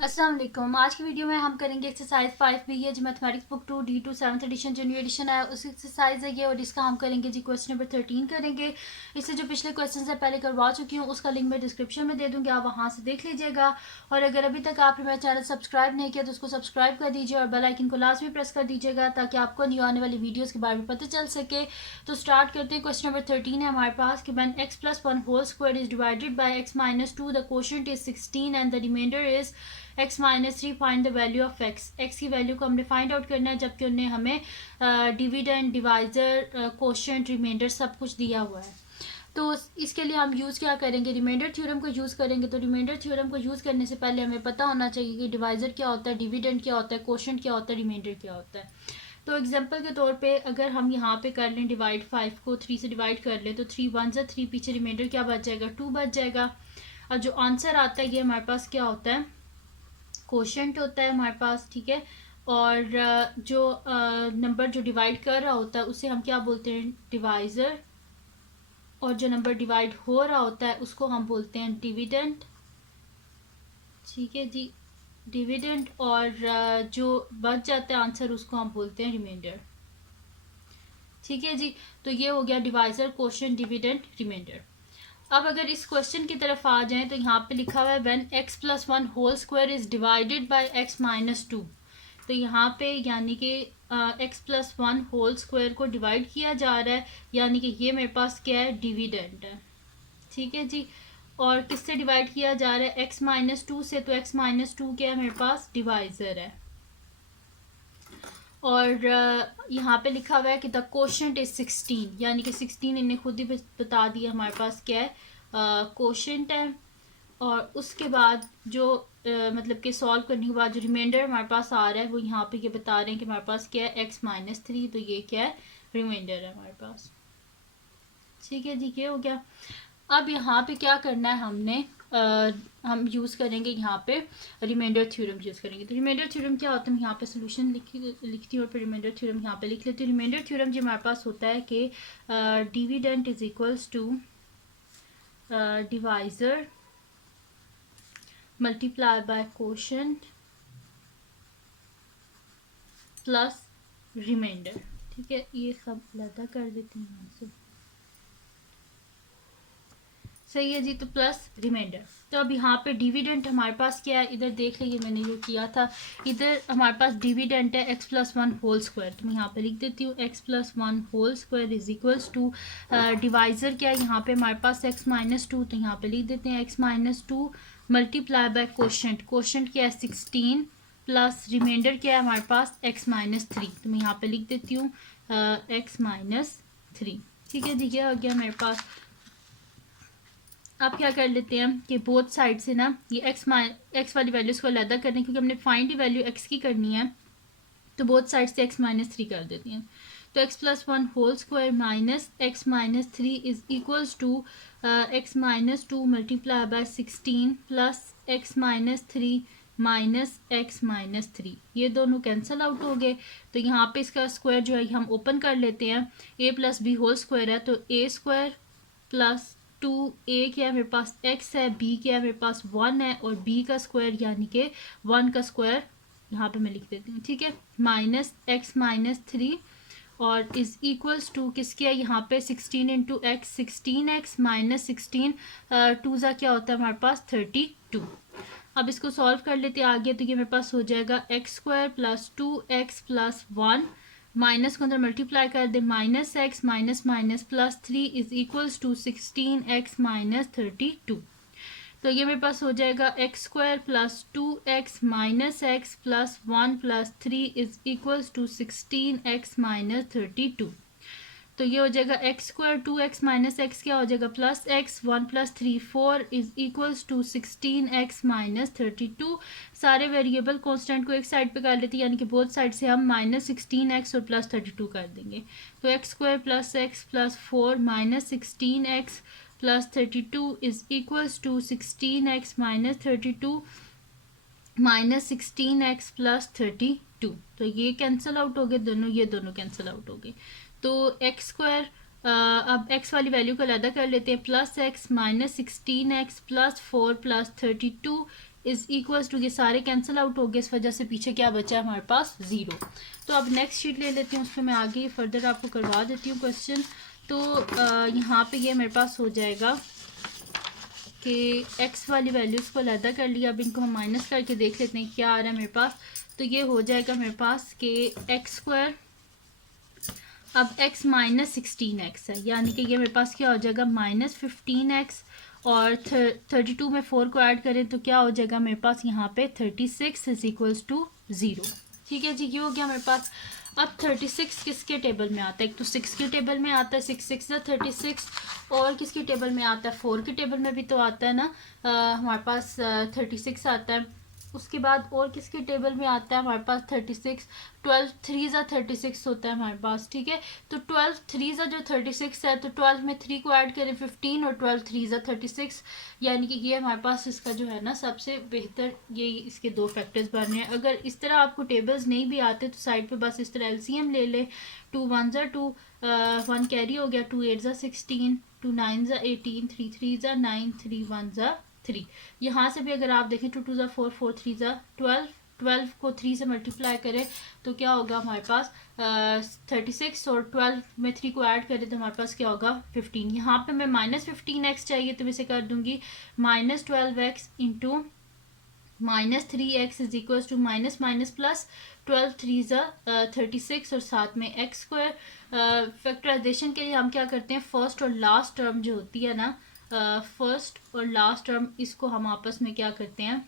अस्सलाम वालेकुम। आज की वीडियो में हम करेंगे एक्सरसाइज 5B है जो mathematics book 2 D2 7th edition जो न्यू एडिशन है उस एक्सरसाइज है ये, और इसका हम करेंगे जी क्वेश्चन नंबर 13 करेंगे। इससे जो पिछले क्वेश्चन है पहले करवा चुकी हूँ, उसका लिंक मैं डिस्क्रिप्शन में दे दूँगी, आप वहाँ से देख लीजिएगा। और अगर अभी तक आपने मेरा चैनल सब्सक्राइब नहीं किया तो उसको सब्सक्राइब कर दीजिए और बेल आइकन को लाजमी प्रेस कर दीजिएगा ताकि आपको न्यू आने वाली वीडियोज़ के बारे में पता चल सके। तो स्टार्ट करते हैं। क्वेश्चन नंबर 13 है हमारे पास कि when x+1 whole square is divided by x-2 the quotient is 16 and the remainder is x-3 find the value of x की वैल्यू को हमने फाइंड आउट करना है, जबकि उन्हें हमें डिविडेंड, डिवाइजर, क्वोशंट, रिमाइंडर सब कुछ दिया हुआ है। तो इसके लिए हम यूज़ क्या करेंगे, रिमाइंडर थ्योरम को यूज़ करेंगे। तो रिमाइंडर थ्योरम को यूज़ करने से पहले हमें पता होना चाहिए कि डिवाइजर क्या होता है, डिविडेंड क्या होता है, क्वोशंट क्या होता है, रिमाइंडर क्या होता है। तो एग्जांपल के तौर पे अगर हम यहाँ पे कर लें डिवाइड 5 को 3 से डिवाइड कर लें तो 3 1 जा 3, पीछे रिमाइंडर क्या बच जाएगा, 2 बच जाएगा। और जो आंसर आता है ये हमारे पास क्या होता है, क्वोशंट होता है हमारे पास, ठीक है। और जो नंबर जो डिवाइड कर रहा होता है उसे हम क्या बोलते हैं, डिवाइज़र। और जो नंबर डिवाइड हो रहा होता है उसको हम बोलते हैं डिविडेंड, ठीक है जी, डिविडेंड। और जो बच जाता है आंसर उसको हम बोलते हैं रिमाइंडर, ठीक है जी। तो ये हो गया डिवाइज़र, क्वोशंट, डिविडेंड, रिमाइंडर। अब अगर इस क्वेश्चन की तरफ आ जाएं तो यहाँ पे लिखा हुआ है when x+1 whole square is divided by x-2। तो यहाँ पे यानी कि x+1 होल स्क्वायर को डिवाइड किया जा रहा है, यानी कि ये मेरे पास क्या है, डिविडेंड है, ठीक है जी। और किससे डिवाइड किया जा रहा है, x-2 से। तो x-2 क्या है मेरे पास, डिवाइज़र है। और यहाँ पे लिखा हुआ है कि द क्वोशंट इज 16, यानी कि 16 इन्हें खुद ही बता दिया हमारे पास क्या है, क्वोशंट है। और उसके बाद जो मतलब कि सॉल्व करने के बाद जो रिमाइंडर हमारे पास आ रहा है वो यहाँ पे ये बता रहे हैं कि हमारे पास क्या है, x-3। तो ये क्या है, रिमाइंडर है हमारे पास, ठीक है जी। ये हो गया। अब यहाँ पे क्या करना है हमने, हम यूज़ करेंगे यहाँ पे रिमाइंडर थ्योरम यूज़ करेंगे। तो रिमाइंडर थ्योरम क्या होता है, मैं यहाँ पे सोल्यूशन लिखती हूँ और फिर रिमाइंडर थ्योरम यहाँ पे लिख लेती हूँ। रिमाइंडर थ्योरम जो हमारे पास होता है कि dividend is equals to divisor multiply by quotient plus remainder, ठीक है। ये सब अलग कर देती हूँ यहाँ से, सही है जी। तो प्लस रिमाइंडर। तो अब यहाँ पे डिविडेंट हमारे पास क्या है, इधर देख लीजिए मैंने ये किया था, इधर हमारे पास डिविडेंट है x+1 होल स्क्वायर। तो मैं यहाँ पे लिख देती हूँ x+1 whole square is equals to, divisor क्या है यहाँ पे हमारे पास x-2। तो यहाँ पे लिख देते हैं x-2 multiply by quotient, quotient क्या है 16, प्लस रिमाइंडर क्या है हमारे पास x-3। तो मैं यहाँ पे लिख देती हूँ x-3, ठीक है जी। ये हो गया मेरे पास। आप क्या कर लेते हैं कि बोथ साइड से ना ये एक्स वाली वैल्यूज़ को अलग कर दें, क्योंकि हमने फाइंड वैल्यू एक्स की करनी है। तो बोथ साइड से x-3 कर देती हैं। तो x+1 whole square minus x-3 is equals to x-2 multiply by 16 plus x-3 minus x-3। ये दोनों कैंसिल आउट हो गए। तो यहाँ पे इसका स्क्वायर जो है हम ओपन कर लेते हैं, a plus b whole square है तो a स्क्वायर प्लस 2a क्या है मेरे पास x है, b क्या है मेरे पास 1 है, और b का स्क्वायर यानी कि 1 का स्क्वायर यहाँ पे मैं लिख देती हूँ, ठीक है, माइनस x-3 और इज इक्वल्स टू किसके है यहाँ पे 16 इंटू एक्स, 16x माइनस 16, 2 ज़ा क्या होता है हमारे पास 32। अब इसको सॉल्व कर लेते हैं आगे। तो ये मेरे पास हो जाएगा x square plus 2x plus 1, minus को अंदर मल्टीप्लाई कर दे, minus x minus minus plus 3 is equals to 16x minus 32। तो ये मेरे पास हो जाएगा x square plus 2x minus x plus 1 plus 3 is equals to 16x minus 32। तो ये हो जाएगा x square 2x minus x क्या हो जाएगा plus x, 1 plus 3 4 is equals to 16x minus 32। सारे वेरिएबल कांस्टेंट को एक साइड पे कर लेते हैं, यानी कि बोथ साइड से हम माइनस 16x और प्लस 32 कर देंगे। तो x square plus x plus 4 minus 16x plus 32 is equals to 16x minus 32 minus 16x plus 32। तो ये कैंसिल आउट हो गए दोनों, ये दोनों कैंसिल आउट हो गए। तो एक्स स्क्वायर, अब एक्स वाली वैल्यू को अलग कर लेते हैं, plus x minus 16x plus 4 plus 32 is equals to, ये सारे कैंसिल आउट हो गए, इस वजह से पीछे क्या बचा है हमारे पास 0। तो अब नेक्स्ट शीट ले लेती हूँ, उस पर मैं आगे फर्दर आपको करवा देती हूँ क्वेश्चन। तो यहाँ पे ये मेरे पास हो जाएगा कि x वाली वैल्यूज़ को अलहदा कर लिया। अब इनको हम माइनस करके देख लेते हैं क्या आ रहा है मेरे पास। तो ये हो जाएगा मेरे पास कि एक्स स्क्वायर, अब x माइनस 16x है, यानी कि ये मेरे पास क्या हो जाएगा माइनस 15x, और 32 में 4 को ऐड करें तो क्या हो जाएगा मेरे पास यहाँ पे 36 इज इक्वल्स टू 0। ठीक है जी, ये हो गया मेरे पास। अब 36 किसके टेबल में आता है, एक तो 6 के टेबल में आता है, 6 6 36, और किसके टेबल में आता है 4 के टेबल में भी तो आता है ना, हमारे पास 36 आता है। उसके बाद और किसके टेबल में आता है हमारे पास 36, 12 3 ज़ा 36 होता है हमारे पास। ठीक है, तो 12 3 ज़ा जो 36 है, तो 12 में 3 को ऐड करें 15, और 12 3 ज़ा 36, यानी कि ये हमारे पास इसका जो है ना सबसे बेहतर, ये इसके दो फैक्टर्स बन रहे हैं। अगर इस तरह आपको टेबल्स नहीं भी आते तो साइड पे बस इस तरह एलसीएम ले लें। 2 1 ज़ा 2, 1 कैरी हो गया, 2 8 ज़ा 16, 2 9 ज़ा 18, 3 3 ज़ा 9, 3 1 ज़ा 3। यहाँ से भी अगर आप देखें 2 2 ज़ा 4, 4 3 ज़ा 12, 12 को 3 से मल्टीप्लाई करें तो क्या होगा हमारे पास 36, और 12 में 3 को ऐड करें तो हमारे पास क्या होगा 15। यहाँ पे मैं माइनस 15x चाहिए तो मैं इसे कर दूंगी minus 12x into minus 3x is equal to minus minus plus 12 3 ज़ा 36, और साथ में एक्स स्क्वायर। फैक्टराइजेशन के लिए हम क्या करते हैं, फर्स्ट और लास्ट टर्म जो होती है ना, फर्स्ट और लास्ट टर्म, इसको हम आपस में क्या करते हैं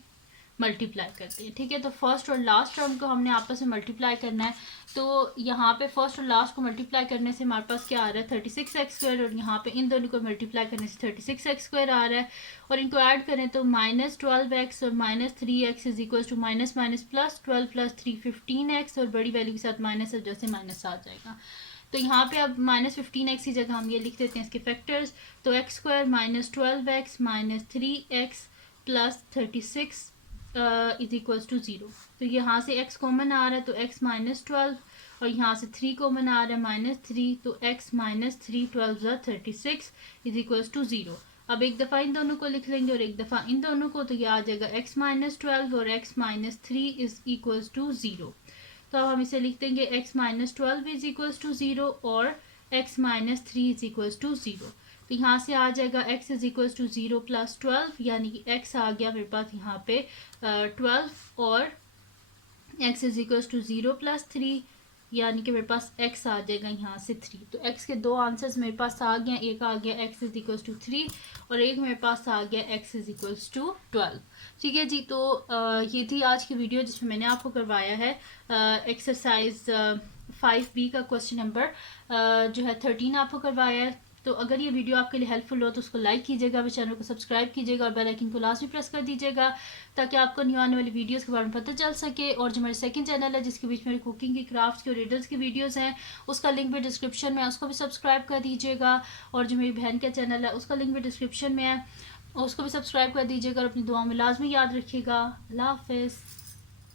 मल्टीप्लाई करते हैं। ठीक है, तो फर्स्ट और लास्ट टर्म को हमने आपस में मल्टीप्लाई करना है। तो यहाँ पे फर्स्ट और लास्ट को मल्टीप्लाई करने से हमारे पास क्या आ रहा है 36x स्क्वायर, और यहाँ पे इन दोनों को मल्टीप्लाई करने से 36x स्क्वायर आ रहा है, और इनको ऐड करें तो माइनस 12x और minus 3x is equal to minus minus plus 12 plus 3 15x, और बड़ी वैल्यू के साथ माइनस जैसे माइनस आ जाएगा। तो यहाँ पे अब माइनस 15x की जगह हम ये लिख देते हैं इसके फैक्टर्स। तो x square minus 12x minus 3x plus 36 is equals to 0। तो यहाँ से x कॉमन आ रहा है तो x माइनस 12, और यहाँ से 3 कॉमन आ रहा है माइनस 3, तो x minus 3 12 36 is equals to 0। अब एक दफ़ा इन दोनों को लिख लेंगे और एक दफ़ा इन दोनों को, तो ये आ जाएगा x माइनस 12 और x minus 3 is equals to 0। तो अब हम इसे लिख देंगे x minus 12 is equals to 0 और x minus 3 is equals to 0। तो यहाँ से आ जाएगा x is equals to 0 plus 12, यानी कि x आ गया मेरे पास यहाँ पे 12, और x is equals to 0 plus 3, यानी कि मेरे पास x आ जाएगा यहाँ से 3। तो x के दो आंसर्स मेरे पास आ गए, एक आ गया x इज इक्वल्स टू 3 और एक मेरे पास आ गया x इज इक्वल्स टू 12। ठीक है जी, तो ये थी आज की वीडियो जिसमें मैंने आपको करवाया है एक्सरसाइज 5B का क्वेश्चन नंबर जो है 13 आपको करवाया है। तो अगर ये वीडियो आपके लिए हेल्पफुल हो तो उसको लाइक कीजिएगा, मेरे चैनल को सब्सक्राइब कीजिएगा और बेल आइकन को लास्ट में प्रेस कर दीजिएगा ताकि आपको न्यू आने वाली वीडियोस के बारे में पता चल सके। और जो मेरे सेकंड चैनल है जिसके बीच मेरे कुकिंग की, क्राफ्ट्स की और रिडल्स की वीडियोस हैं, उसका लिंक भी डिस्क्रिप्शन में है, उसको भी सब्सक्राइब कर दीजिएगा। और जो मेरी बहन का चैनल है उसका लिंक भी डिस्क्रिप्शन में है, उसको भी सब्सक्राइब कर दीजिएगा। और अपनी दुआ में लाजमी याद रखिएगा। अल्लाह हाफिज़।